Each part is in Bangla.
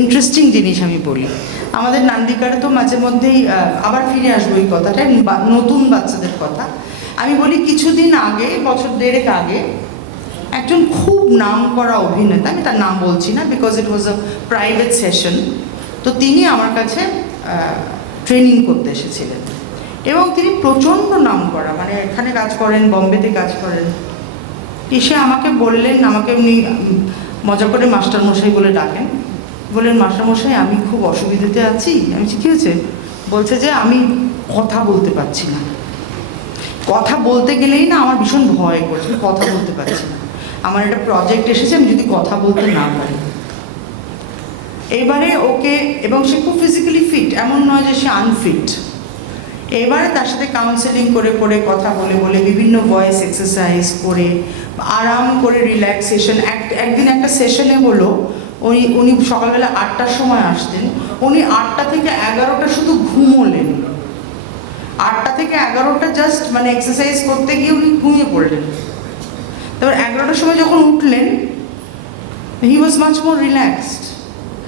ইন্টারেস্টিং জিনিস আমি বলি। আমাদের নান্দিকারে তো মাঝে মধ্যেই আবার ফিরে আসবো এই কথাটা, নতুন বাচ্চাদের কথা। আমি বলি কিছুদিন আগে, বছর দেড়েক আগে, একজন খুব নাম করা অভিনেতা, আমি তার নাম বলছি না because it was a private session, তো তিনি আমার কাছে ট্রেনিং করতে এসেছিলেন এবং তিনি প্রচণ্ড নাম করা, মানে এখানে কাজ করেন, বম্বেতে কাজ করেন। এসে আমাকে বললেন, আমাকে উনি মজা করে মাস্টারমশাই বলে ডাকেন, বললেন মাস্টারমশাই আমি খুব অসুবিধাতে আছি। আমি কী হয়েছে? বলছে যে আমি কথা বলতে পারছি না, কথা বলতে গেলেই না আমার ভীষণ ভয় করছে, কথা বলতে পারছি না, আমার একটা প্রজেক্ট এসেছে, আমি যদি কথা বলতে না পারি। এবারে ওকে, এবং সে খুব ফিজিক্যালি ফিট, এমন নয় যে সে আনফিট। এবারে তার সাথে কাউন্সেলিং করে করে, কথা বলে বলে, বিভিন্ন ভয়েস এক্সারসাইজ করে, আরাম করে রিল্যাক্সেশন। একদিন একটা সেশনে হলো, উনি সকালবেলা 8টার সময় আসতেন, উনি 8টা থেকে 11টা শুধু ঘুমোলেন। 8টা থেকে 11টা জাস্ট মানে এক্সারসাইজ করতে গিয়ে উনি ঘুমিয়ে পড়লেন। তারপর 11টার সময় যখন উঠলেন, হি ওয়াজ মাচ মোর রিল্যাক্সড।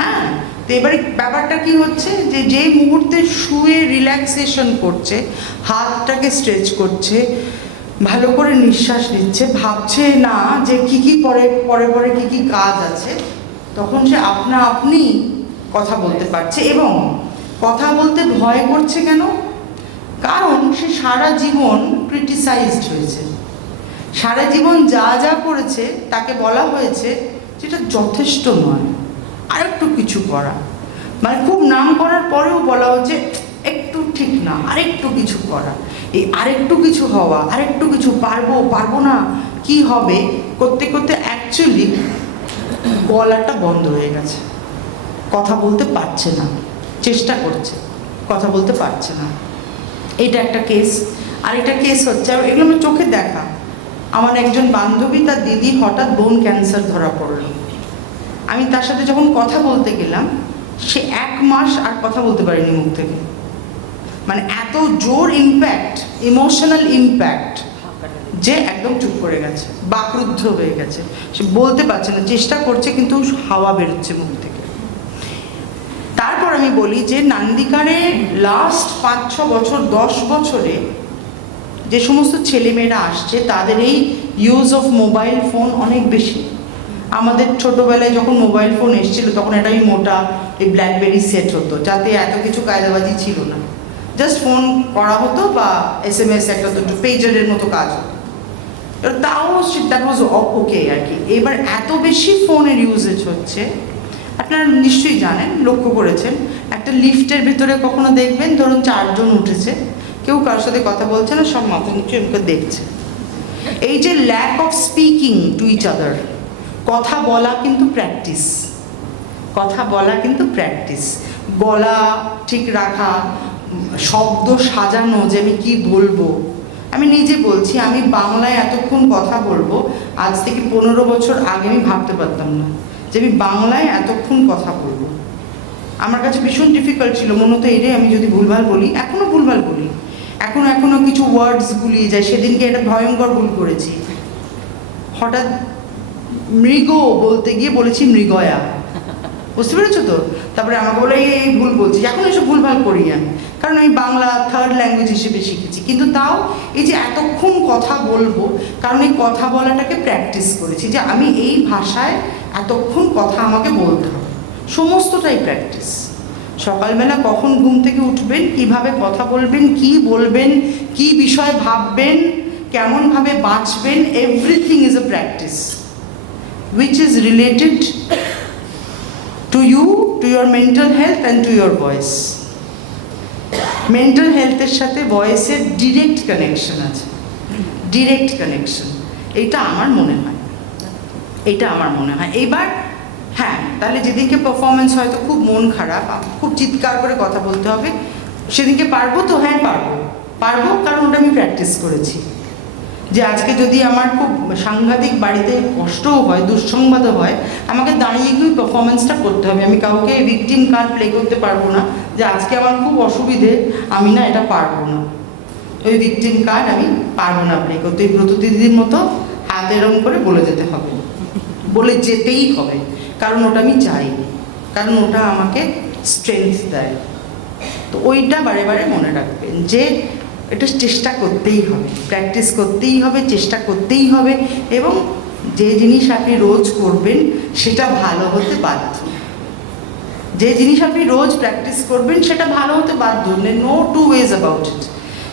হ্যাঁ, তো এবারে ব্যাপারটা কি হচ্ছে, যে যেই মুহূর্তে শুয়ে রিল্যাক্সেশন করছে, হাতটাকে স্ট্রেচ করছে, ভালো করে নিঃশ্বাস নিচ্ছে, ভাবছে না যে কী কী পরে পরে পরে কী কী কাজ আছে, তখন সে আপনা আপনি কথা বলতে পারছে। এবং কথা বলতে ভয় করছে কেন? কারণ সে সারা জীবন ক্রিটিসাইজড হয়েছে, সারা জীবন যা যা করেছে তাকে বলা হয়েছে যেটা যথেষ্ট নয়, আরেকটু কিছু করা। মানে খুব নাম করার পরেও বলা হচ্ছে একটু ঠিক না, আরেকটু কিছু করা। এই আরেকটু কিছু হওয়া, আরেকটু কিছু পারবো পারবো না, কি হবে, করতে করতে অ্যাকচুয়ালি গলাটা বন্ধ হয়ে গেছে, কথা বলতে পারছে না, চেষ্টা করছে, কথা বলতে পারছে না। এটা একটা কেস। আর একটা কেস হচ্ছে, এগুলো আমার চোখে দেখা, আমার একজন বান্ধবী, তার দিদি হঠাৎ বোন ক্যান্সার ধরা পড়ল। আমি তার সাথে যখন কথা বলতে গেলাম, সে 1 মাস আর কথা বলতে পারেনি মুখ থেকে। মানে এত জোর ইম্প্যাক্ট, ইমোশনাল ইম্প্যাক্ট, যে একদম চুপ করে গেছে, বাকরুদ্ধ হয়ে গেছে, সে বলতে পারছে না, চেষ্টা করছে কিন্তু হাওয়া বেরোচ্ছে মুখ থেকে। তারপর আমি বলি যে নান্দিকারে লাস্ট 5-6 বছর, 10 বছরে যে সমস্ত ছেলেমেয়েরা আসছে, তাদের এই ইউজ অফ মোবাইল ফোন অনেক বেশি। আমাদের ছোটোবেলায় যখন মোবাইল ফোন এসেছিলো, তখন এটাই মোটা এই ব্ল্যাকবেরি সেট হতো, যাতে এত কিছু কায়দাবাজি ছিল না, জাস্ট ফোন করা হতো বা SMS একটা দুটো পেজারের মতো কাজ হতো। তাও দ্যাট ওয়াজ ওকে আর কি। এবার এত বেশি ফোনের ইউজেজ হচ্ছে, আপনারা নিশ্চয়ই জানেন, লক্ষ্য করেছেন, একটা লিফটের ভিতরে কখনো দেখবেন, ধরুন 4 জন উঠেছে, কেউ কারোর সাথে কথা বলছে না, সব মাথা নিচু এমনি দেখছে। এই যে lack of speaking to each other, কথা বলা কিন্তু প্র্যাকটিস, কথা বলা কিন্তু প্র্যাকটিস, গলা ঠিক রাখা, শব্দ সাজানো, যে আমি কী বলবো। আমি নিজে বলছি, আমি বাংলায় এতক্ষণ কথা বলবো, আজ থেকে 15 বছর আগে আমি ভাবতে পারতাম না যে আমি বাংলায় এতক্ষণ কথা বলবো। আমার কাছে ভীষণ ডিফিকাল্ট ছিল, মনে হতো এটাই, আমি যদি ভুলভাল বলি, এখনও ভুলভাল বলি, এখনও কিছু ওয়ার্ডস গুলিয়ে যায়। সেদিনকে একটা ভয়ঙ্কর ভুল করেছি, হঠাৎ মৃগ বলতে গিয়ে বলেছি মৃগয়া, বুঝতে পেরেছো তো? তারপরে আমাকে বলে এই ভুল বলছি, এখন এসব ভুলভাল করি আমি, কারণ আমি বাংলা থার্ড ল্যাঙ্গুয়েজ হিসেবে শিখেছি। কিন্তু তাও এই যে এতক্ষণ কথা বলবো, কারণ এই কথা বলাটাকে প্র্যাকটিস করেছি, যে আমি এই ভাষায় এতক্ষণ কথা আমাকে বলতে হবে, সমস্তটাই প্র্যাকটিস। সকালবেলা কখন ঘুম থেকে উঠবেন, কিভাবে কথা বলবেন, কি বলবেন, কি বিষয় ভাববেন, কেমনভাবে বাঁচবেন, everything is a practice which is related to you, to your mental health and to your voice. Mental হেলথের সাথে ভয়েসের ডিরেক্ট কানেকশন আছে, ডিরেক্ট কানেকশন, এটা আমার মনে হয়, এটা আমার মনে হয়। এইবার হ্যাঁ, তাহলে যেদিনকে পারফরমেন্স হয়তো খুব মন খারাপ, খুব চিৎকার করে কথা বলতে হবে, সেদিনকে পারবো তো? হ্যাঁ পারবো, পারবো, কারণ ওটা আমি প্র্যাকটিস করেছি। যে আজকে যদি আমার খুব সাংঘাতিক বাড়িতে কষ্টও হয়, দুঃসংবাদও হয়, আমাকে দাঁড়িয়ে গিয়ে পারফরমেন্সটা করতে হবে। আমি কাউকে ভিকটিম কার্ড প্লে করতে পারবো না যে আজকে আমার খুব অসুবিধে, আমি না এটা পারবো না, ওই ভিকটিম কার্ড আমি পারবো না প্লে করতে। ওই ব্রত দিদির মতো হাত এরম করে বলে যেতে হবে, বলে যেতেই হবে, কারণ ওটা আমি চাই। কারণ ওটা আমাকে স্ট্রেংথ দেয়। তো ওইটা বারে বারে মনে রাখবেন যে এটা চেষ্টা করতেই হবে, প্র্যাকটিস করতেই হবে, চেষ্টা করতেই হবে, এবং যে জিনিস আপনি রোজ করবেন সেটা ভালো হতে বাধ্য। যে জিনিস আপনি রোজ প্র্যাকটিস করবেন সেটা ভালো হতে বাধ্য, no two ways about it.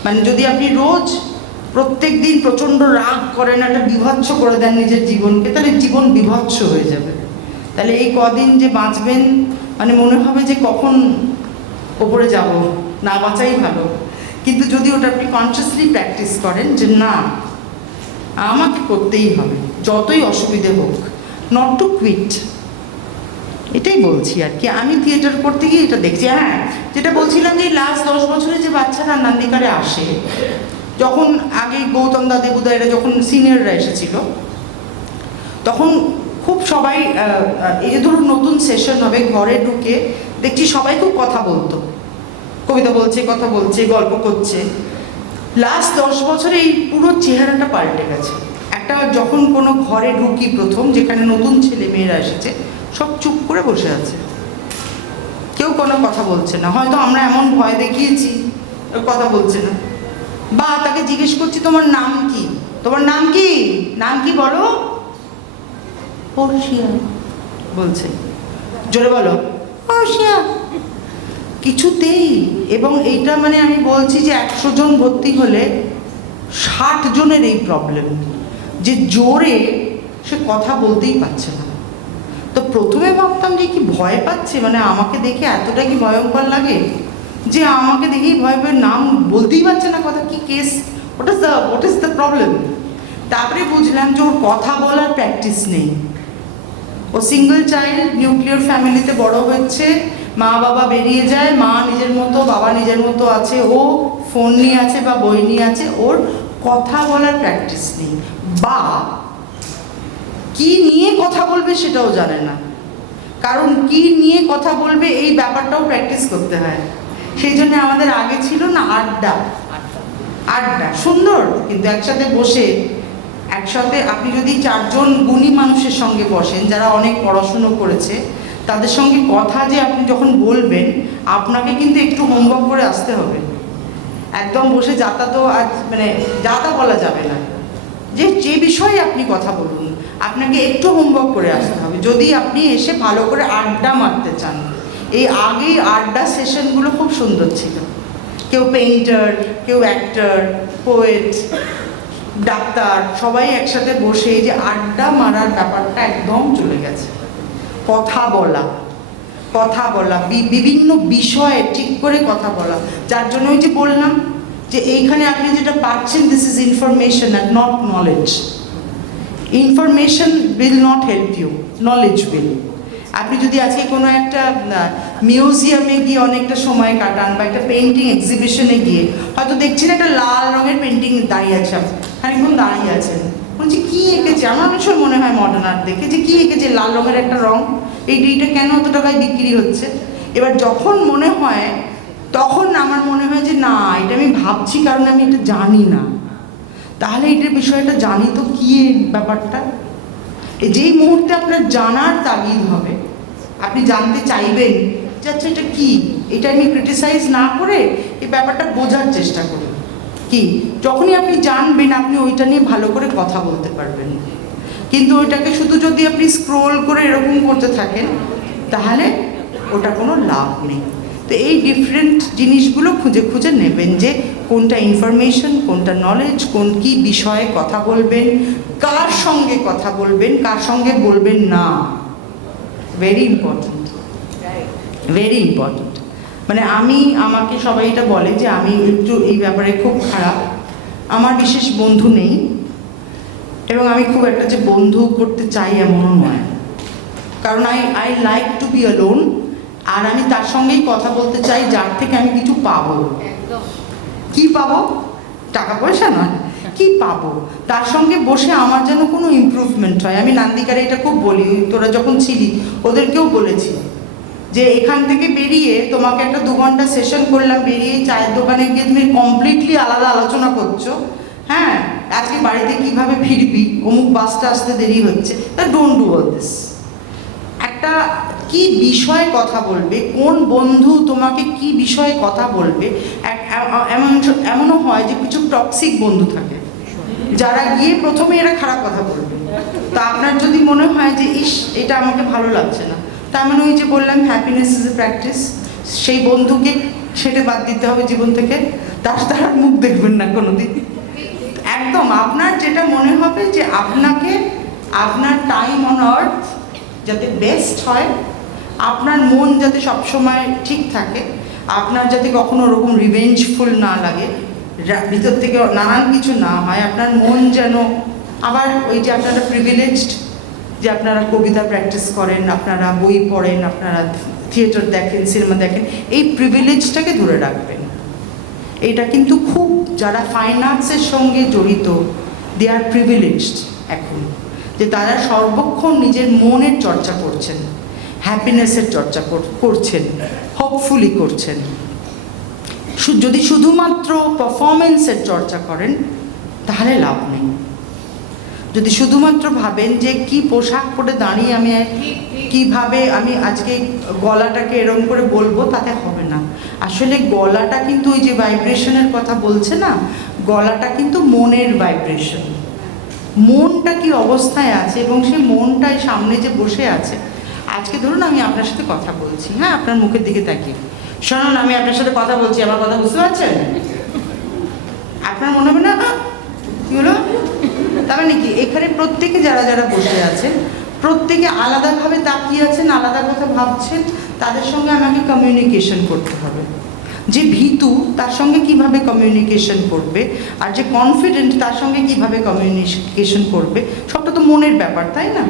মানে যদি আপনি রোজ প্রত্যেক দিন প্রচণ্ড রাগ করেন, একটা বিভৎস করে দেন নিজের জীবনকে, তাহলে জীবন বিভৎস হয়ে যাবে। তাহলে এই কদিন যে বাঁচবেন মানে মনে হবে যে কখন ওপরে যাব, না বাঁচাই ভালো। কিন্তু যদি ওটা আপনি কনসিয়াসলি প্র্যাকটিস করেন যে না আমাকে করতেই হবে যতই অসুবিধে হোক, নট টু কুইট, এটাই বলছি আর কি। আমি থিয়েটার করতে গিয়ে এটা দেখছি। হ্যাঁ, যেটা বলছিলাম যে লাস্ট 10 বছরে যে বাচ্চারা নান্দিকারে আসে, যখন আগে গৌতম দা, দেবুদা এরা যখন সিনিয়ররা এসেছিল, তখন খুব সবাই এই যে ধরুন নতুন সেশন হবে, ঘরে ঢুকে দেখছি সবাই খুব কথা বলতো, কবিতা বলছে, কথা বলছে, গল্প করছে। লাস্ট 10 বছরে এই পুরো চেহারাটা পাল্টে গেছে। একটা যখন কোনো ঘরে ঢুকি প্রথম, যেখানে নতুন ছেলে মেয়েরা এসেছে, সব চুপ করে বসে আছে, কেউ কোনো কথা বলছে না। হয়তো আমরা এমন ভয় দেখিয়েছি কথা বলছে না, বা তাকে জিজ্ঞেস করছি তোমার নাম কি, তোমার নাম কি, নাম কি বলো, পড়শিয়া বলছে, জোরে বলো পড়শিয়া, কিছুতেই। এবং এইটা মানে আমি বলছি যে 100 জন ভর্তি হলে 60 জনের এই প্রবলেম, যে জোরে সে কথা বলতেই পারছে না। তো প্রথমে ভাবতাম যে কি ভয় পাচ্ছে, মানে আমাকে দেখে এতটা কি ভয়ঙ্কর লাগে যে আমাকে দেখেই ভয় পেয়ে নাম বলতেই পারছে না, কথা কি case, what is the problem. তারপরে বুঝলাম যে ওর কথা বলার প্র্যাকটিস নেই। ও সিঙ্গল চাইল্ড, নিউক্লিয়ার ফ্যামিলিতে বড় হচ্ছে, মা বাবা বেরিয়ে যায়, মা নিজের মতো, বাবা নিজের মতো আছে, ও ফোন নিয়ে আছে বা বই নিয়ে আছে, ওর কথা বলার প্র্যাকটিস নেই, বা কি নিয়ে কথা বলবে সেটাও জানে না। কারণ কি নিয়ে কথা বলবে এই ব্যাপারটাও প্র্যাকটিস করতে হয়। সেই জন্য আমাদের আগে ছিল না আড্ডা, আড্ডা সুন্দর, কিন্তু একসাথে বসে, একসাথে আপনি যদি 4 জন গুণী মানুষের সঙ্গে বসেন যারা অনেক পড়াশুনো করেছে, তাদের সঙ্গে কথা যে আপনি যখন বলবেন, আপনাকে কিন্তু একটু হোমওয়ার্ক করে আসতে হবে। একদম বসে যাতা তো আজ মানে যাতা বলা যাবে না, যে যে বিষয়ে আপনি কথা বলুন আপনাকে একটু হোমওয়ার্ক করে আসতে হবে, যদি আপনি এসে ভালো করে আড্ডা মারতে চান। এই আগেই আড্ডা সেশনগুলো খুব সুন্দর ছিল, কেউ পেইন্টার, কেউ অ্যাক্টর, পোয়েট, ডাক্তার, সবাই একসাথে বসে এই যে আড্ডা মারার ব্যাপারটা একদম চলে গেছে। কথা বলা, কথা বলা, বিভিন্ন বিষয়ে ঠিক করে কথা বলা, যার জন্য ওই যে বললাম যে এইখানে আপনি যেটা পাচ্ছেন, this is information and not knowledge. Information will not help you, knowledge will. আপনি যদি আজকে কোনো একটা মিউজিয়ামে গিয়ে অনেকটা সময় কাটান, বা একটা পেন্টিং এক্সিবিশনে গিয়ে হয়তো দেখছেন একটা লাল রঙের পেন্টিং দাঁড়িয়ে আছে, খানিকক্ষণ দাঁড়িয়ে আছেন, বলছি কী এঁকেছে, আমার অনেক সময় মনে হয় মডার্ন আর্ট দেখে যে কী এঁকেছে, লাল রঙের একটা রঙ, এইটা কেন অত টাকায় বিক্রি হচ্ছে। এবার যখন মনে হয়, তখন আমার মনে হয় যে না, এটা আমি ভাবছি কারণ আমি এটা জানি না, তাহলে এটার বিষয়টা জানি তো কী ব্যাপারটা। যেই মুহূর্তে আপনার জানার তাগিদ হবে, আপনি জানতে চাইবেন যে আচ্ছা এটা কী, এটা আমি ক্রিটিসাইজ না করে এই ব্যাপারটা বোঝার চেষ্টা করি কি, যখনই আপনি জানবেন আপনি ওইটা নিয়ে ভালো করে কথা বলতে পারবেন। কিন্তু ওইটাকে শুধু যদি আপনি স্ক্রোল করে এরকম করতে থাকেন, তাহলে ওটা কোনো লাভ নেই। তো এই ডিফারেন্ট জিনিসগুলো খুঁজে খুঁজে নেবেন, যে কোনটা ইনফরমেশন, কোনটা নলেজ, কোন কী বিষয়ে কথা বলবেন, কার সঙ্গে কথা বলবেন, কার সঙ্গে বলবেন না, ভেরি ইম্পর্ট্যান্ট, ভেরি ইম্পর্ট্যান্ট। মানে আমাকে সবাই এটা বলে যে আমি একটু এই ব্যাপারে খুব খারাপ, আমার বিশেষ বন্ধু নেই, এবং আমি খুব একটা যে বন্ধু করতে চাই এমনও নয়, কারণ I like to be alone. আর আমি তার সঙ্গেই কথা বলতে চাই যার থেকে আমি কিছু পাবো। কি পাবো? টাকা পয়সা নয়, কি পাবো, তার সঙ্গে বসে আমার যেন কোনো ইমপ্রুভমেন্ট হয়। আমি নান্দিকারে এটা খুব বলি, তোরা যখন ছিলি ওদেরকেও বলেছি যে এখান থেকে বেরিয়ে তোমাকে একটা 2 ঘন্টা সেশন করলাম, বেরিয়ে চায়ের দোকানে গিয়ে তুমি কমপ্লিটলি আলাদা আলোচনা করছো, হ্যাঁ আজকে বাড়িতে কিভাবে ফিরবি, অমুক বাসটা আসতে দেরি হচ্ছে, তা ডোন্ট ডু অল দিস। একটা কি বিষয়ে কথা বলবে, কোন বন্ধু তোমাকে কি বিষয়ে কথা বলবে। এমনও হয় যে কিছু টক্সিক বন্ধু থাকে যারা গিয়ে প্রথমে এরা খারাপ কথা বলবে। তা আপনার যদি মনে হয় যে ইস এটা আমাকে ভালো লাগছে না, তার মানে ওই যে বললাম হ্যাপিনেস ইজ এ প্র্যাকটিস, সেই বন্ধুকে সেটা বাদ দিতে হবে জীবন থেকে, তার মুখ দেখবেন না কোনোদিন। একদম আপনার যেটা মনে হবে যে আপনাকে আপনার টাইম অন আর্থ যাতে বেস্ট হয়, আপনার মন যাতে সবসময় ঠিক থাকে, আপনার যাতে কখনো ওরকম রিভেঞ্জফুল না লাগে, ভিতর থেকে নানান কিছু না হয়, আপনার মন যেন আবার ওই যে আপনারা প্রিভিলেজড যে আপনারা কবিতা প্র্যাকটিস করেন, আপনারা বই পড়েন, আপনারা থিয়েটার দেখেন, সিনেমা দেখেন, এই প্রিভিলেজটাকে ধরে রাখবেন। এইটা কিন্তু খুব যারা ফাইন আর্টসের সঙ্গে জড়িত দে আর প্রিভিলেজড এখন, যে তারা সর্বক্ষণ নিজের মনের চর্চা করছেন, হ্যাপিনেসের চর্চা করছেন, হোপফুলি করছেন। যদি শুধুমাত্র পারফরমেন্সের চর্চা করেন তাহলে লাভ নেই। যদি শুধুমাত্র ভাবেন যে কি পোশাক পরে দাঁড়িয়ে আমি কিভাবে আমি আজকে গলাটাকে এরকম করে বলবো, তাতে হবে না। আসলে গলাটা কিন্তু ওই যে ভাইব্রেশনের কথা বলছে না, গলাটা কিন্তু মনের ভাইব্রেশন। মনটা কি অবস্থায় আছে এবং সেই মনটায় সামনে যে বসে আছে, আজকে ধরুন আমি আপনার সাথে কথা বলছি, হ্যাঁ আপনার মুখের দিকে তাকিয়ে শুনুন, আমি আপনার সাথে কথা বলছি, আমার কথা বুঝতে পারছেন? আপনার মনে হবে না কি হলো? তার মানে কি এখানে প্রত্যেকে যারা যারা বসে আছেন প্রত্যেকে আলাদাভাবে তাকিয়ে আছেন, আলাদা কথা ভাবছেন, তাদের সঙ্গে আমাকে কমিউনিকেশন করতে হবে। যে ভীতু তার সঙ্গে কিভাবে কমিউনিকেশন করবে, আর যে কনফিডেন্ট তার সঙ্গে কিভাবে কমিউনিকেশন করবে, সবটা তো মনের ব্যাপার, তাই না?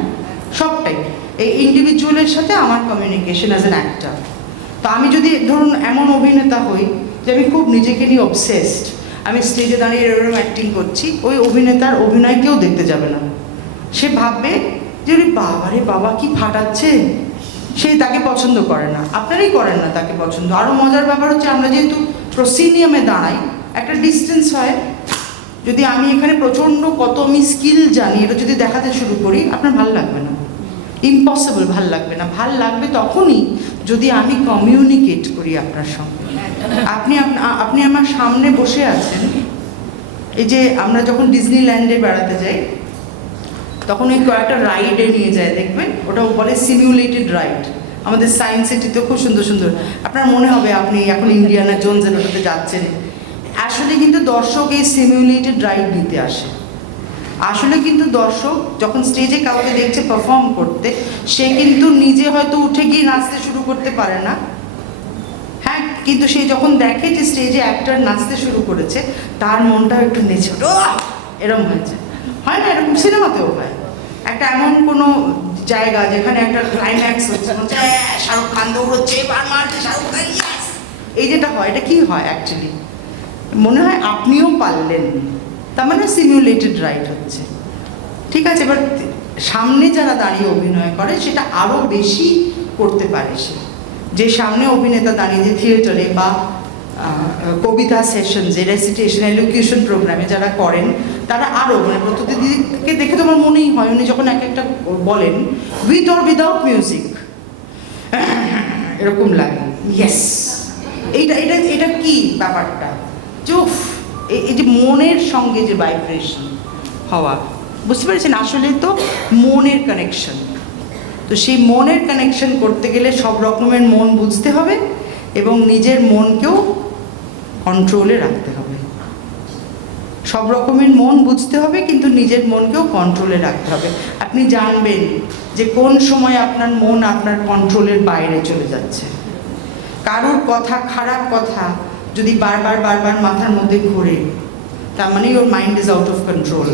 সবটাই এই ইন্ডিভিজুয়ালের সাথে আমার কমিউনিকেশন অ্যাজ অ্যান অ্যাক্টর। তো আমি যদি ধরুন এমন অভিনেতা হই যে আমি খুব নিজেকে নিয়ে অবসেসড, আমি স্টেজে দাঁড়িয়ে এরকম অ্যাক্টিং করছি, ওই অভিনেতার অভিনয় কেউ দেখতে যাবে না। সে ভাববে যে ওরে বাবারে বাবা কি ফাটাচ্ছে, সে তাকে পছন্দ করে না, আপনারাই করেন না তাকে পছন্দ। আরও মজার ব্যাপার হচ্ছে আমরা যেহেতু প্রসিনিয়ামে দাঁড়াই, একটা ডিস্টেন্স হয়। যদি আমি এখানে প্রচণ্ড কত আমি স্কিল জানি এটা যদি দেখাতে শুরু করি, আপনার ভালো লাগবে না, ইম্পসিবল, ভাল লাগবে না। ভাল লাগবে তখনই যদি আমি কমিউনিকেট করি আপনার সঙ্গে। আপনি আমার সামনে বসে আছেন, এই যে আমরা যখন ডিজনিল্যান্ডে বেড়াতে যাই তখন ওই কয়েকটা রাইডে নিয়ে যায়, দেখবেন ওটা বলে সিমিউলেটেড রাইড। আমাদের সায়েন্স সিটিতেও খুব সুন্দর সুন্দর, আপনার মনে হবে আপনি এখন ইন্ডিয়ানা জোনসের ওটাতে যাচ্ছেন। আসলে কিন্তু দর্শক এই সিমিউলেটেড রাইড নিতে আসে। আসলে কিন্তু দর্শক যখন স্টেজে কাউকে দেখছে পারফর্ম করতে, সে কিন্তু নিজে হয়তো উঠে গিয়ে নাচতে শুরু করতে পারে না, হ্যাঁ, কিন্তু সে যখন দেখে যে স্টেজে অ্যাক্টর নাচতে শুরু করেছে, তার মনটাও একটু নেচে এরকম হয়েছে, হয় না? এরকম সিনেমাতেও হয়। একটা এমন কোনো জায়গা যেখানে একটা ক্লাইম্যাক্স হচ্ছে, শাহরুখ খান দৌড়চ্ছে, শাহরুখ খান, এই যেটা হয়, এটা কি হয় অ্যাকচুয়ালি? মনে হয় আপনিও পারলেন, তার মানে সিমিউলেটেড রাইড হচ্ছে। ঠিক আছে, এবার সামনে যারা দাঁড়িয়ে অভিনয় করে সেটা আরও বেশি করতে পারে। সে যে সামনে অভিনেতা দাঁড়িয়ে যে থিয়েটারে বা কবিতা সেশন, যে রেসিটেশন এলোকিউশন প্রোগ্রামে যারা করেন, তারা আরও মানে প্রতিদিকে দেখে তোমার মনেই হয় উনি যখন এক একটা বলেন উইথ অর উইদাউট মিউজিক, এরকম লাগে ইয়েস। এইটা এটা এটা কি ব্যাপারটা, চুফ, এই যে মনের সঙ্গে যে ভাইব্রেশন হওয়া, বুঝতে পেরেছেন? আসলে তো মনের কানেকশন। তো সেই মনের কানেকশন করতে গেলে সব রকমের মন বুঝতে হবে এবং নিজের মনকেও কন্ট্রোলে রাখতে হবে। সব রকমের মন বুঝতে হবে কিন্তু নিজের মনকেও কন্ট্রোলে রাখতে হবে। আপনি জানবেন যে কোন সময় আপনার মন আপনার কন্ট্রোলের বাইরে চলে যাচ্ছে। কারোর কথা, খারাপ কথা যদি বারবার বারবার মাথার মধ্যে ঘোরে, তার মানে ওর mind is out of control.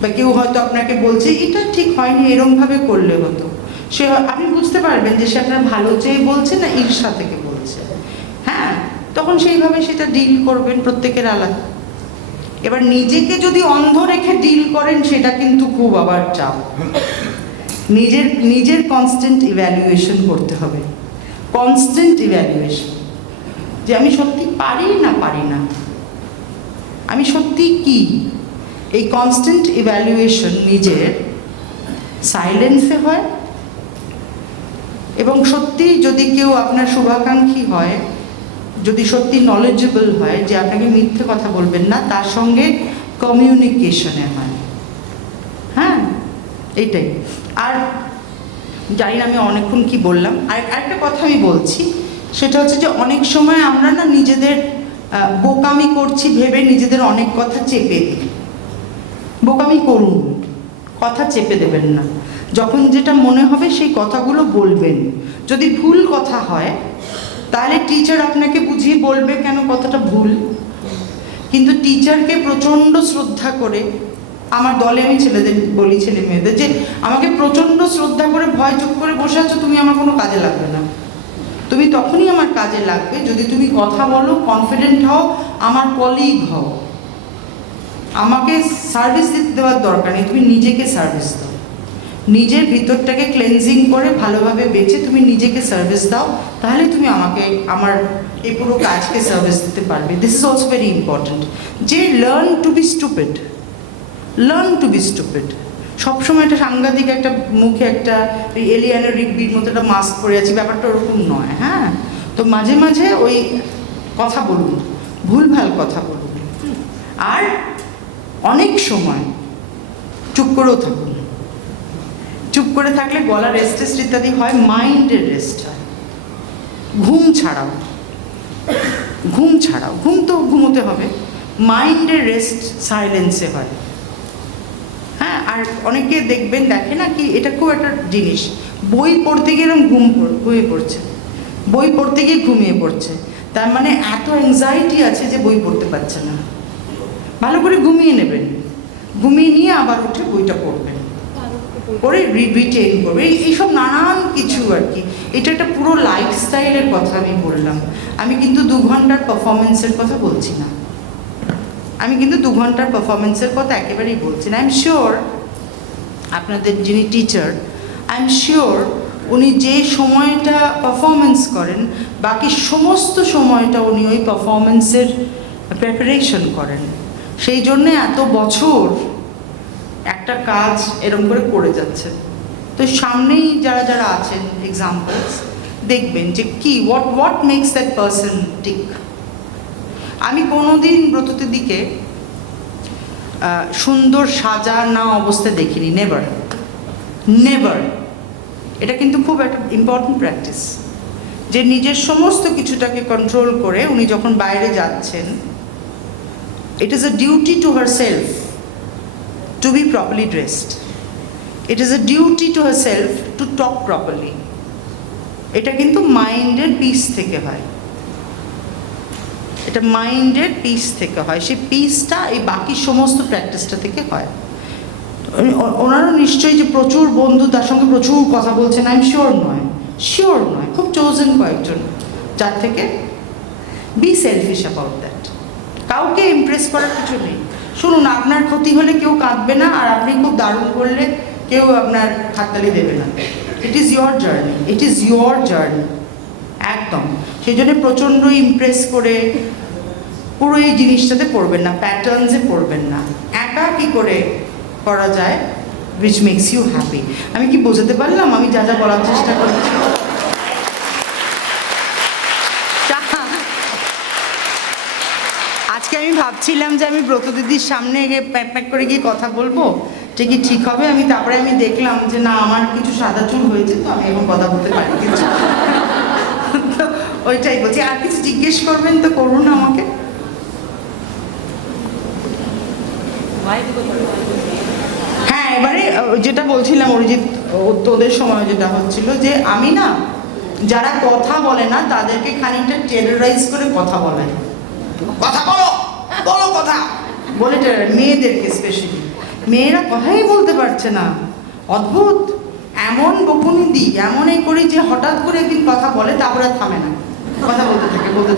বা কেউ হয়তো আপনাকে বলছে এটা ঠিক হয়নি, এরমভাবে করলে হতো, সে আপনি বুঝতে পারবেন যে সে আপনার ভালো চেয়ে বলছে না ঈর্ষা থেকে বলছে। হ্যাঁ, তখন সেইভাবে সেটা ডিল করবেন, প্রত্যেকের আলাদা। এবার নিজেকে যদি অন্ধ রেখে ডিল করেন সেটা কিন্তু খুব আবার চাপ। নিজের কনস্ট্যান্ট ইভ্যালুয়েশন করতে হবে, কনস্ট্যান্ট ইভ্যালুয়েশন, যে আমি সত্যি পারি না পারি না, আমি সত্যি কি। এই কনস্ট্যান্ট ইভ্যালুয়েশন নিজের সাইলেন্সে হয় এবং সত্যি যদি কেউ আপনার শুভাকাঙ্ক্ষী হয়, যদি সত্যি নলেজেবল হয় যে আপনাকে মিথ্যে কথা বলবেন না, তার সঙ্গে কমিউনিকেশনে হয়। হ্যাঁ, এইটাই। আর জানি না আমি অনেকক্ষণ কি বললাম। আর আরেকটা কথা আমি বলছি, সেটা হচ্ছে যে অনেক সময় আমরা না নিজেদের বোকামি করছি ভেবে নিজেদের অনেক কথা চেপে দিই। বোকামি করুন, কথা চেপে দেবেন না। যখন যেটা মনে হবে সেই কথাগুলো বলবেন। যদি ভুল কথা হয় তাহলে টিচার আপনাকে বুঝিয়ে বলবে কেন কথাটা ভুল। কিন্তু টিচারকে প্রচণ্ড শ্রদ্ধা করে, আমার দলে আমি ছেলেদের বলি, ছেলে মেয়েদের, যে আমাকে প্রচণ্ড শ্রদ্ধা করে ভয় চুপ করে বসে আছো, তুমি আমার কোনো কাজে লাগবে না। তুমি তখনই আমার কাজে লাগবে যদি তুমি কথা বলো, কনফিডেন্ট হও, আমার কলিগ হও। আমাকে সার্ভিস দেওয়ার দরকার নেই, তুমি নিজেকে সার্ভিস দাও। নিজের ভিতরটাকে ক্লেনজিং করে ভালোভাবে বেঁচে তুমি নিজেকে সার্ভিস দাও, তাহলে তুমি আমাকে আমার এই পুরো কাজকে সার্ভিস দিতে পারবে। This is also very important, যে learn to be stupid, learn to be stupid. সবসময় একটা সাংঘাতিক একটা মুখে একটা এলিয়ানের রিগবির মতো একটা মাস্ক পরে আছি, ব্যাপারটা ওরকম নয়। হ্যাঁ, তো মাঝে মাঝে ওই কথা বলুন, ভুলভাল কথা বলুন। আর অনেক সময় চুপ করেও থাকুন। চুপ করে থাকলে গলা রেস্ট টেস্ট ইত্যাদি হয়, মাইন্ডের রেস্ট হয়। ঘুম ছাড়াও, ঘুম ছাড়াও, ঘুম তো ঘুমোতে হবে, মাইন্ডের রেস্ট সাইলেন্সে হয়। হ্যাঁ, আর অনেকে দেখবেন, দেখে না কি, এটা খুব একটা জিনিস, বই পড়তে গিয়ে এরকম ঘুমিয়ে পড়ছে, বই পড়তে গিয়ে ঘুমিয়ে পড়ছে, তার মানে এত অ্যাংজাইটি আছে যে বই পড়তে পারছে না। ভালো করে ঘুমিয়ে নেবেন, ঘুমিয়ে নিয়ে আবার উঠে বইটা পড়বেন, পরে রিটেইন করবে, এইসব নানান কিছু আর কি। এটা একটা পুরো লাইফস্টাইলের কথা আমি বললাম। আমি কিন্তু 2 ঘন্টার পারফরমেন্সের কথা বলছি না, আমি কিন্তু 2 ঘন্টার পারফরমেন্সের কথা একেবারেই বলছি না। আই এম শিওর আপনাদের যিনি টিচার, আই এম শিওর উনি যে সময়টা পারফরমেন্স করেন, বাকি সমস্ত সময়টা উনি ওই পারফরমেন্সের প্রিপারেশন করেন। সেই জন্যে এত বছর একটা কাজ এরকম করে যাচ্ছেন। তো সামনেই যারা যারা আছেন এক্সাম্পলস, দেখবেন যে কি what makes that person tick. আমি কোনোদিন ব্রততের দিকে সুন্দর সাজানো অবস্থায় দেখিনি, নেভার নেভার। এটা কিন্তু খুব একটা ইম্পর্টেন্ট প্র্যাকটিস, যে নিজের সমস্ত কিছুটাকে কন্ট্রোল করে উনি যখন বাইরে যাচ্ছেন, it is a duty to her self to be properly dressed. It is a duty to herself to talk properly. এটা কিন্তু মাইন্ডের পিস থেকে হয়, এটা মাইন্ডের পিস থেকে হয়। সেই পিসটা এই বাকি সমস্ত প্র্যাকটিসটা থেকে হয়। ওনারও নিশ্চয়ই যে প্রচুর বন্ধু তার সঙ্গে প্রচুর কথা বলছেন, আই এম শিওর নয়, খুব চোজেন কয়েকজন, যার থেকে বি সেলফিশ অ্যাবাউট দ্যাট। কাউকে ইমপ্রেস করার কিছু নেই। শুনুন, আপনার ক্ষতি হলে কেউ কাঁদবে না, আর আপনি খুব দারুণ করলে কেউ আপনার হাততালি দেবে না। It is your journey, it is your journey, একদম। সেই জন্য প্রচণ্ড ইমপ্রেস করে পুরো এই জিনিসটাতে পড়বেন না, প্যাটার্নসে পড়বেন না। একা কী করে করা যায়, উইচ মেক্স ইউ হ্যাপি। আমি কি বোঝাতে পারলাম আমি যা যা বলার চেষ্টা করছি? আজকে আমি ভাবছিলাম যে আমি ব্রত দিদির সামনে গিয়ে প্যাক প্যাক করে গিয়ে কথা বলবো, ঠিকই ঠিক হবে। তারপরে আমি দেখলাম যে না, আমার কিছু সাদা চুল হয়েছে, তো আমি এখন কথা বলতে পারি কিছু। তো ওইটাই বলছি। আর কিছু জিজ্ঞেস করবেন তো করুন আমাকে। হ্যাঁ, এবারে যেটা বলছিলাম অরিজিৎ, তোদের সময় যেটা হচ্ছিল, যে আমি না, যারা কথা বলে না তাদেরকে খানিকটা টেররাইজ করে কথা বলে, কথা বলো বলো কথা বলে, মেয়েদেরকে স্পেশালি। মেয়েরা কথাই বলতে পারছে না, অদ্ভুত। এমন বকুনি দিই, এমন এই করি যে হঠাৎ করে একদিন কথা বলে, তারপরে থামে না, কথা বলতে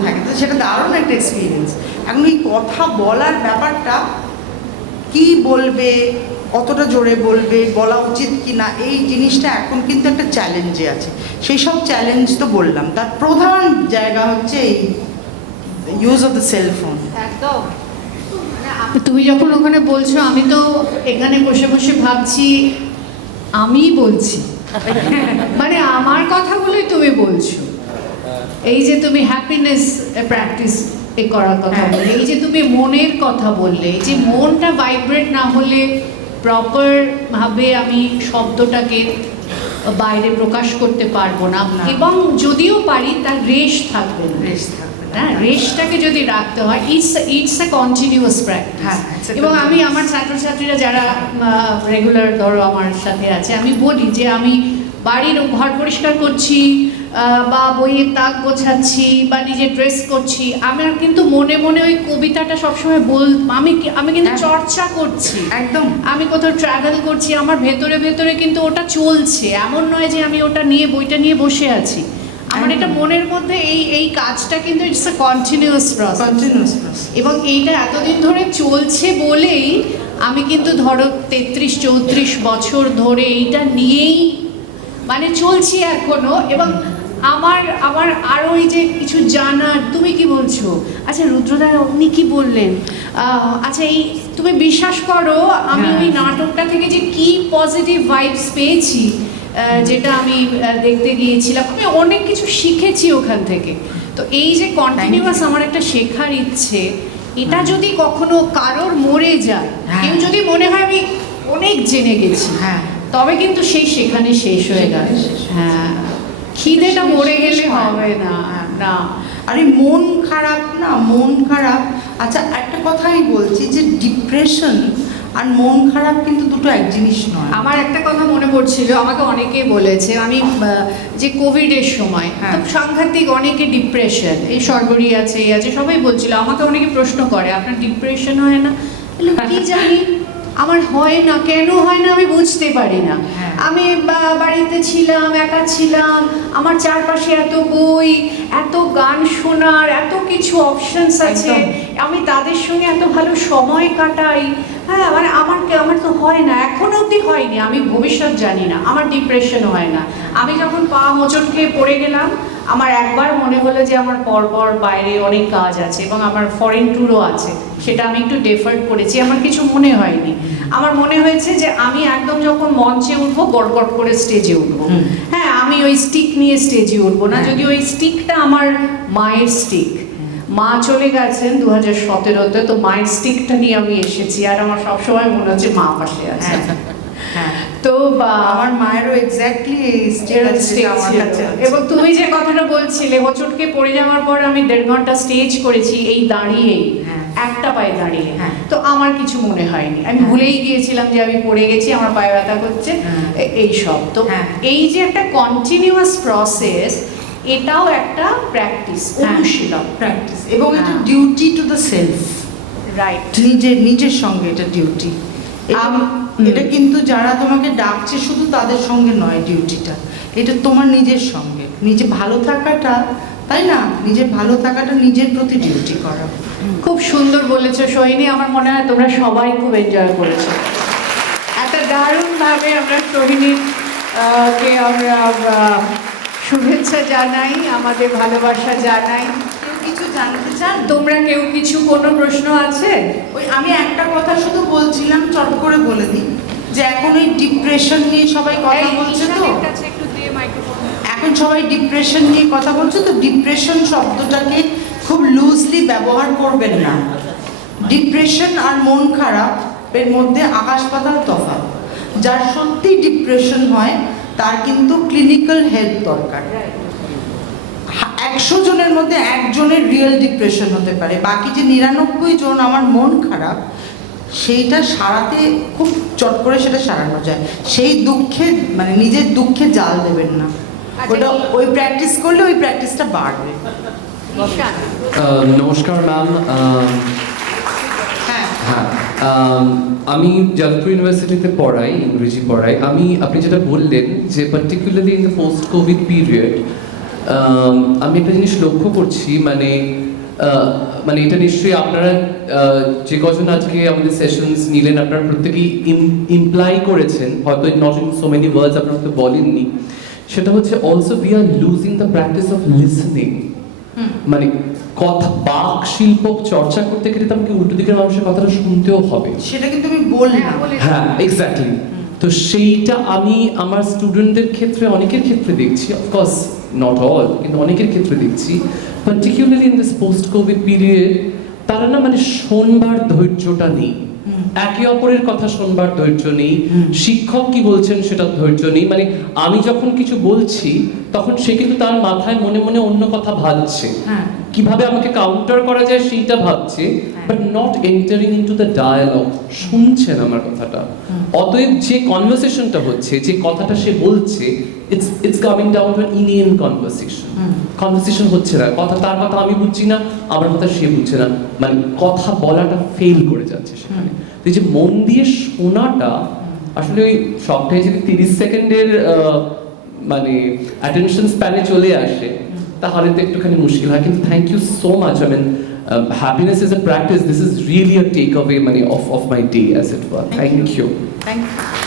থাকে। তো সেটা দারুণ একটা এক্সপিরিয়েন্স। এখন এই কথা বলার ব্যাপারটা, কি বলবে, কতটা জোরে বলবে, বলা উচিত কি না, এই জিনিসটা এখন কিন্তু একটা চ্যালেঞ্জে আছে। সেই সব চ্যালেঞ্জ তো বললাম, তার প্রধান জায়গা হচ্ছে এই use of the cell phone. একদম। তুমি যখন ওখানে বলছো, আমি তো এখানে বসে বসে ভাবছি, আমিই বলছি মানে আমার কথাগুলোই তুমি বলছো, এই যে তুমি হ্যাপিনেস প্র্যাকটিস করার কথা হ্যাঁ। বললে, এই যে তুমি মনের কথা বললে, এই যে মনটা ভাইব্রেট না হলে প্রপার ভাবে আমি শব্দটাকে বাইরে প্রকাশ করতে পারবো না, না। এবং যদিও পারি তার রেশ থাকবে না। রেস্ট থাকবে না। হ্যাঁ, রেশটাকে যদি রাখতে হয়, ইটস এ কন্টিনিউয়াস প্র্যাকটিস। হ্যাঁ, it's a এবং আমি continuous. আমার ছাত্রছাত্রীরা যারা রেগুলার ধরো আমার সাথে আছে, আমি বলি যে আমি বাড়ির ঘর পরিষ্কার করছি, বা বইয়ের তাক গোছাচ্ছি, বা নিজে ড্রেস করছি, আমার কিন্তু মনে মনে ওই কবিতাটা সবসময় আমি কিন্তু হ্যাঁ। চর্চা করছি। একদম আমি কোথাও ট্রাভেল করছি, আমার ভেতরে ভেতরে কিন্তু ওটা চলছে, এমন নয় যে আমি ওটা নিয়ে বইটা নিয়ে বসে আছি। আমার এটা একদম। মনের মধ্যে এই কাজটা কিন্তু it's a continuous process. Continuous process. এবং এইটা এতদিন ধরে চলছে বলেই আমি কিন্তু ধরো 33-34 বছর ধরে এইটা নিয়েই মানে চলছি এখনো। এবং আমার আরও ওই যে কিছু জানার, তুমি কি বলছো, আচ্ছা রুদ্রদা উনি কি বললেন, আচ্ছা এই তুমি বিশ্বাস করো আমি হ্যাঁ। ওই নাটকটা থেকে যে কি পজিটিভ ভাইবস পেয়েছি, যেটা আমি দেখতে গিয়েছিলাম, আমি অনেক কিছু শিখেছি ওখান থেকে। তো এই যে কন্টিনিউয়াস আমার একটা শেখার ইচ্ছে, এটা যদি কখনো কারোর মরে যায়, হ্যাঁ। কেউ যদি মনে হয় আমি অনেক জেনে গেছি, হ্যাঁ। তবে কিন্তু সেই সেখানে শেষ হয়ে গেল। সেখানে শেষ হয়ে হ্যাঁ, খিদেটা মরে গেলে হবে না। না, আরে মন খারাপ না, মন খারাপ। আচ্ছা একটা কথা আমি বলছি যে ডিপ্রেশন আর মন খারাপ কিন্তু দুটো এক জিনিস নয়। আমার একটা কথা মনে পড়ছিল, আমাকে অনেকেই বলেছে, আমি যে কোভিডের সময় হ্যাঁ। তো সাংঘাতিক অনেকে ডিপ্রেশন, এই সর্বরি আছে এই আছে, সবাই বলছিল, আমাকে অনেকে প্রশ্ন করে আপনার ডিপ্রেশন হয় না? বললাম, কি জানি আমার হয় না, কেন হয় না আমি বুঝতে পারি না। হ্যাঁ। আমি বাড়িতে ছিলাম, একা ছিলাম, আমার চারপাশে এত বই, এত গান শোনার, এত কিছু অপশনস আছে, একদম। আমি তাদের সঙ্গে এত ভালো সময় কাটাই। হ্যাঁ, মানে আমার তো হয় না, এখনো অবধি হয়নি, আমি ভবিষ্যৎ জানি না, আমার ডিপ্রেশন হয় না। আমি যখন পা হোঁচট খেয়ে পড়ে গেলাম, আমার একবার মনে হলো যে আমার পরপর বাইরে অনেক কাজ আছে এবং আমার ফরেন ট্যুরও আছে, সেটা আমি একটু ডেফার্ড করেছি, আমার কিছু মনে হয়নি। আমার মনে হয়েছে যে আমি একদম যখন মঞ্চে উঠবো, গড়গড় করে স্টেজে উঠবো। হুম। হ্যাঁ, আমি ওই স্টিক নিয়ে স্টেজে উঠবো না, হ্যাঁ। যদি ওই স্টিকটা আমার মায়ের স্টিক। মা চলে গেছেন 2017-তে, তো মায়ের স্টিকটা নিয়ে আমি এসেছি, আর আমার সবসময় মনে হচ্ছে মা পাশে আছে। হ্যাঁ। তো আমার মায়েরও এক্স্যাক্টলি এই স্টিক আছে যেটা আমার কাছে আছে। এবং তুমি যে কথাটা বলছিলে, হোঁচটকে পড়ে যাওয়ার পর আমি 1.5 ঘন্টা স্টেজ করেছি এই দাঁড়িয়েই, হ্যাঁ। একটা পায়ে দাঁড়িয়ে। হ্যাঁ। তো আমার কিছু মনে হয়নি, আমি হ্যাঁ। ভুলেই গিয়েছিলাম যে আমি পড়ে গেছি, আমার পায়ে ব্যথা করছে, হ্যাঁ। এই সব। তো হ্যাঁ। এই যে একটা কন্টিনিউয়াস প্রসেস, এটাও একটা প্র্যাকটিস, অনুশীলন। প্র্যাকটিস এবং এটা হ্যাঁ। Duty to the self. Right. নিজের সঙ্গে এটা ডিউটি। হুম। এটা কিন্তু যারা তোমাকে ডাকছে শুধু তাদের সঙ্গে নয় ডিউটিটা, এটা তোমার নিজের সঙ্গে। নিজে ভালো থাকাটা, তাই না, নিজের ভালো থাকাটা নিজের প্রতি ডিউটি করা। খুব সুন্দর বলেছো সোহিনী, আমার মনে হয় তোমরা সবাই খুব এনজয় করেছো। একটা দারুণভাবে আমরা সোহিনীর কে আমরা শুভেচ্ছা জানাই, আমাদের ভালোবাসা জানাই। কেউ কিছু জানতে চান? তোমরা কেউ কিছু, কোনো প্রশ্ন আছে? ওই আমি একটা কথা শুধু বলছিলাম, চট করে বলে দিই, যে এখন ওই ডিপ্রেশন নিয়ে সবাই কথা বলছে তো, এখন সবাই ডিপ্রেশন নিয়ে কথা বলছে তো, ডিপ্রেশন শব্দটাকে খুব লুজলি ব্যবহার করবেন না। ডিপ্রেশন আর মন খারাপের মধ্যে আকাশ পাতাল তফাৎ। যার সত্যি ডিপ্রেশন হয় তার কিন্তু ক্লিনিক্যাল হেল্প দরকার। 100 জনের মধ্যে একজনের রিয়েল ডিপ্রেশন হতে পারে, বাকি যে 99 জন আমার মন খারাপ, সেইটা সারাতে খুব চট করে সেটা সারানো যায়। সেই দুঃখে মানে নিজের দুঃখে জাল দেবেন না, ওটা ওই প্র্যাকটিস করলে ওই প্র্যাকটিসটা বাড়বে। নমস্কার ম্যাম। হ্যাঁ। হ্যাঁ, আমি যাদবপুর ইউনিভার্সিটিতে পড়াই, ইংরেজি পড়াই। আপনি যেটা বললেন যে particularly in the post Covid period, আমি একটা জিনিস লক্ষ্য করছি, মানে এটা নিশ্চয়ই আপনারা যে কজন আজকে আমাদের সেশনস নিলেন, আপনারা প্রত্যেকেই ইমপ্লাই করেছেন, হয়তো not in so many words আপনারা তো বলেননি, সেটা হচ্ছে also we are losing the practice of listening. মানে কথা, বাক শিল্প চর্চা করতে গেলে তো আমাকে উল্টো দিকের মানুষের কথাটা শুনতেও হবে। সেটা কিন্তু আমি বললাম। হ্যাঁ, এক্স্যাক্টলি। তো তো সেইটা আমি আমার স্টুডেন্টদের ক্ষেত্রে অনেকের ক্ষেত্রে দেখছি, অফকোর্স নট অল, কিন্তু অনেকের ক্ষেত্রে দেখছি, particularly in this post Covid period, তারা না মানে শোনবার ধৈর্যটা নেই, একে অপরের কথা শোনবার ধৈর্য নেই, শিক্ষক কি বলছেন সেটা ধৈর্য নেই। মানে আমি যখন কিছু বলছি তখন সে কিন্তু তার মাথায় মনে মনে অন্য কথা ভাবছে, হ্যাঁ। কিভাবে আমাকে কাউন্টার করা যায় সেইটা ভাবছে, but not entering into the dialogue, শুনছেন আমার কথাটা। অতএব যে কনভারসেশনটা হচ্ছে, যে কথাটা সে বলছে, it's coming down to an inane conversation. Conversation হচ্ছে না, কথা তার কথা আমি বুঝছি না, আমার কথা সে বুঝছে না, মানে কথা বলাটা ফেল করে যাচ্ছে সেখানে। তো এই যে মন দিয়ে শোনাটা, আসলে ওই সবটাই যদি 30 সেকেন্ডের মানে অ্যাটেনশন স্প্যানে চলে আসে তাহলে তো একটুখানি মুশকিল হয়। কিন্তু thank you so much. I mean happiness is a practice. This is really a takeaway of my day, as it were. Thank you. Thank you.